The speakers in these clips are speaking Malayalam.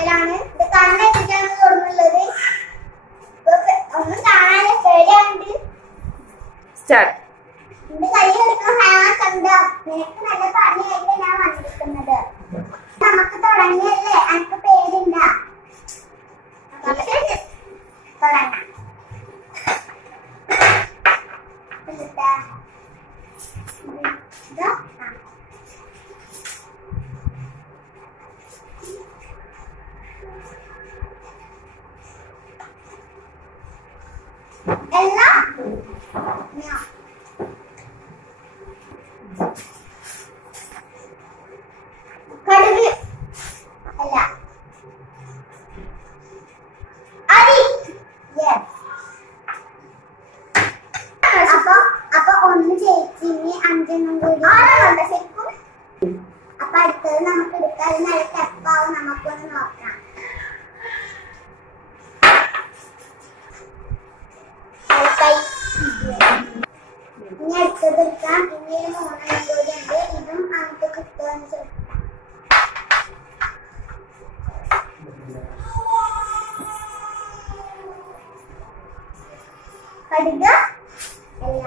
പറയലാണ്. ഇത് കണ്ണെത്തിട്ടാണ് തുടങ്ങുന്നത്. ഒന്നും കാണാൻ പേടിയാണ്ട് സ്റ്റാർട്ട്. എന്റെ കൈ എടുക്കാൻ കണ്ട നിനക്ക് നല്ല പണിയായിട്ട് ഞാൻ വന്നിരിക്കുന്നത്. നമുക്ക് തുടങ്ങിയല്ലേ, എനിക്ക് പേടിണ്ടാ. തുടങ്ങാം. എല്ലാം കടുക് അല്ല അരി. അപ്പൊ ഒന്ന് ചേച്ചി ഇനി അഞ്ചെണ്ണം കൂടി ശരിക്കും. അപ്പൊ അടുത്തത് നമുക്ക് എടുക്കാം. നല്ല സ്റ്റെപ്പാവും, നമുക്കൊന്ന് നോക്കാം. ഇനി അടുത്തത് എടുക്കാം. ഇനി ഒരു 3 കൂടി ഉണ്ട്. ഇതും അങ്ങോട്ട് കിട്ടുമെന്ന് ചോദിക്കാം. കടുക അല്ല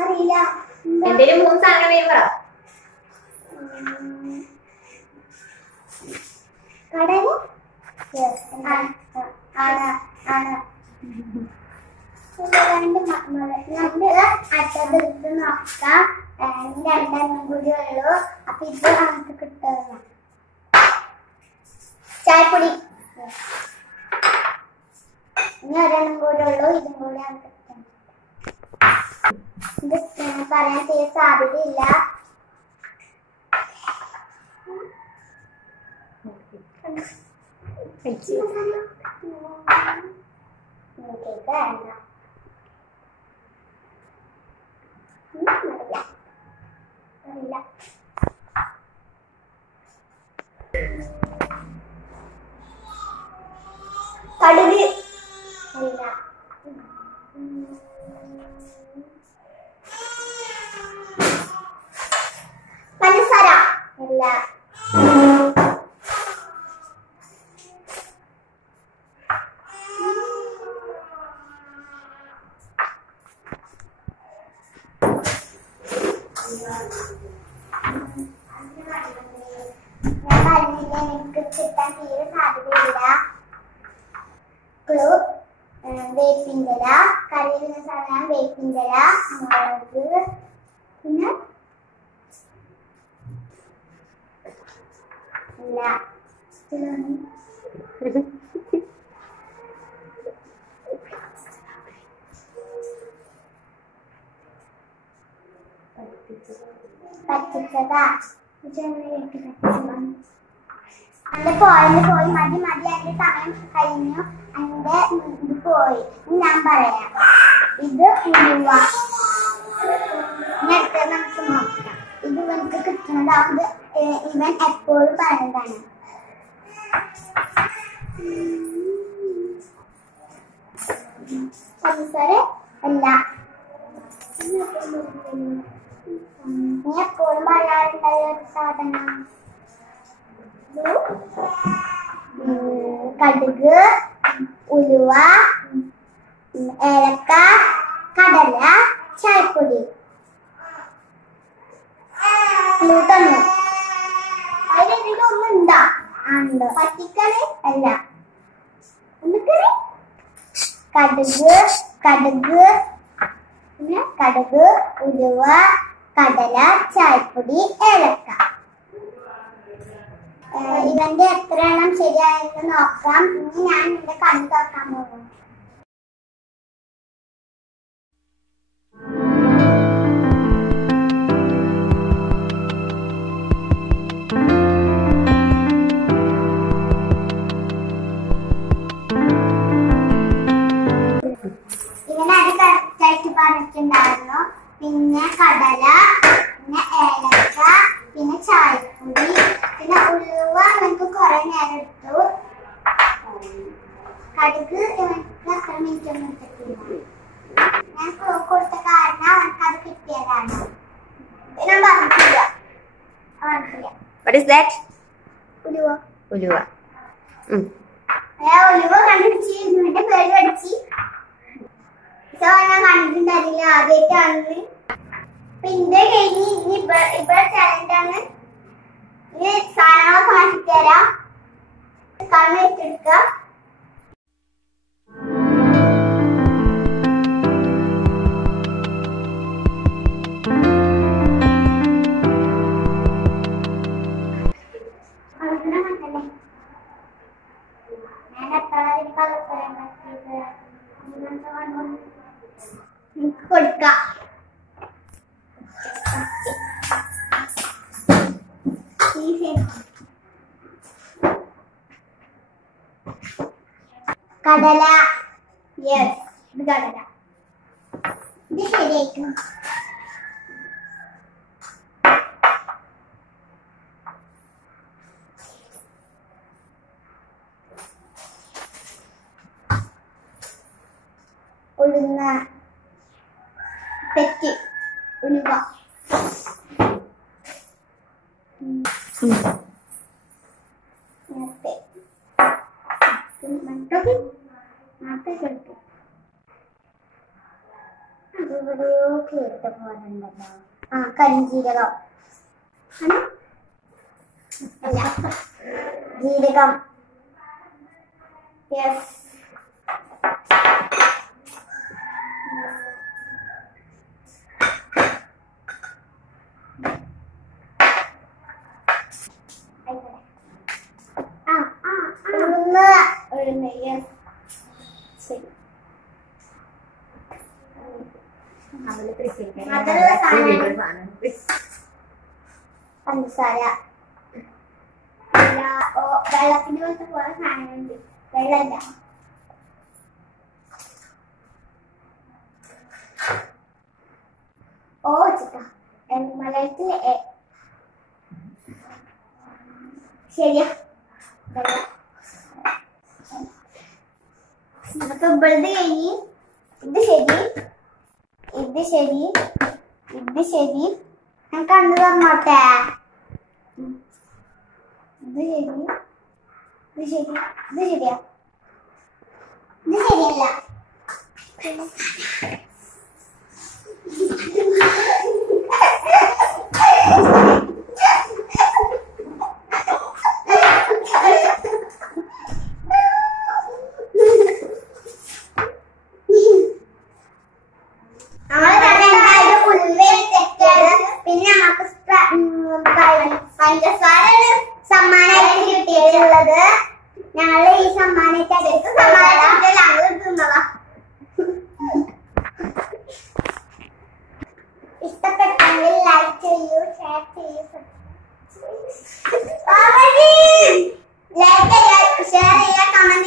അറിയില്ല. എന്തേലും 3 സാധനം വേഗം പറ. കടല് അറ്റതെടുത്ത് നോക്കാം. രണ്ടെണ്ണം കൂടി ഉള്ളു. അപ്പൊ ഇത് നമുക്ക് കിട്ടുക. ചായപ്പൊടി. ഇനി ഒരെണ്ണം കൂടി ഉള്ളു. ഇതും കൂടി നമുക്ക് കിട്ടും. ഇത് പറയാൻ ചെയ്യാൻ സാധ്യതയില്ല. കടുക് അല്ല പഞ്ചസാര അല്ല എനിക്ക് കിട്ടാൻ തീരെ സാധ്യതയില്ല. ക്ലൂ വേപ്പിൻ്റെ ഇല, കറിയിടുന്ന സാധനം വേപ്പിൻ്റെ ഇല, മുളക്, പിന്നെ ഇല്ല പറ്റിച്ചതാ. എന്റെ പോയിന്റ് പോയി. മതി മതി, എന്റെ സമയം കഴിഞ്ഞു. എന്റെ ഇത് പോയി. ഞാൻ പറയാം. ഇത് ഉലുവ. അടുത്ത നമുക്ക് നോക്കാം. ഇത് ഇവർക്ക് കിട്ടുന്നതാവുന്നത് ഇവൻ എപ്പോഴും പറയുന്നതാണ്. പഞ്ചസാര അല്ല. നീ എപ്പോഴും പറയാറുണ്ടല്ലോ ഒരു സാധനം. കടുക്, ഉലുവ, ഏലക്ക, കടല, ചായപ്പൊടി. തന്നു. അതിലെന്തെങ്കിലും ഒന്നുണ്ടാ? ഉണ്ട്. പറ്റിക്കറി അല്ല. ഒന്നിക്കറി കടുക്, പിന്നെ കടുക്, ഉലുവ, കടല, ചായപ്പൊടി, ഏലക്ക. ഇവന്റെ എത്ര എണ്ണം ശരിയായെന്ന് നോക്കാം. ഇനി ഞാൻ എന്റെ കണ്ണ് തുറക്കാൻ പോകും. ഇവനാണ് കറക്റ്റായിട്ട് കടുക് എത്ര മിനിറ്റ് ഒന്നും എടുത്തിട്ടില്ല. ഞാൻ കൊടുത്ത കാരണം അവർക്കത് കിട്ടിയതാണ്. ഞാൻ പറഞ്ഞിട്ടില്ല. What is that? ഉലുവ. ഉലുവ. ഉലുവ കണ്ടുപിടിച്ച് ഇതിന്റെ പേര് പഠിച്ച് ഞാൻ കണ്ടിട്ടുണ്ടായിരുന്നില്ല, ആദ്യമായിട്ടാണ്. പിന്നെ കഴിഞ്ഞ് ഇവിടെ ചാലഞ്ചാണ്. ഇനി സാധനങ്ങളൊക്കെ മാറ്റിത്തരാം. കണ്ണ് വെച്ചെടുക്ക. കൊടുക്കാം. കടല. യെസ്, ഇത് കടല. ഇത് ശരിയായിരിക്കും. ഉഴുന്ന്, തെറ്റ്, ഉലുവ. കരിഞ്ജീരകം അല്ല, ജീരകം. യെസ്. ഉഴുന്ന്. യെസ്, ശരി. പഞ്ചസാര. വെള്ളത്തിന്റെ പോലത്തെ കുറെ സാധനങ്ങളുണ്ട്. വെള്ളമില്ല. ഓ ചിട്ട മലയാളത്തില് ശരിയാ. നമുക്ക് ഇവിടുന്ന് കഴിഞ്ഞ് ഇത് ശരി, ഇത് ശരി, ഇത് ശരി. ഞാൻ കണ്ണു തുറന്നോട്ടെ. ഇത് ശരി, ഇത് ശരി, ഇത് ശരിയാ, ഇത് ശരിയല്ല. പിന്നെ നമുക്ക് പഞ്ചസാര സമ്മാനമായിട്ട് കിട്ടിയിട്ടുള്ളത്. ഞങ്ങൾ ഈ സമ്മാനമായിട്ട് ഇഷ്ടപ്പെട്ടെങ്കിൽ ലൈക്ക് ചെയ്യൂ, ഷെയർ ചെയ്യൂ, ലൈക്ക് ചെയ്യുക, ഷെയർ ചെയ്യുക, കമന്റ്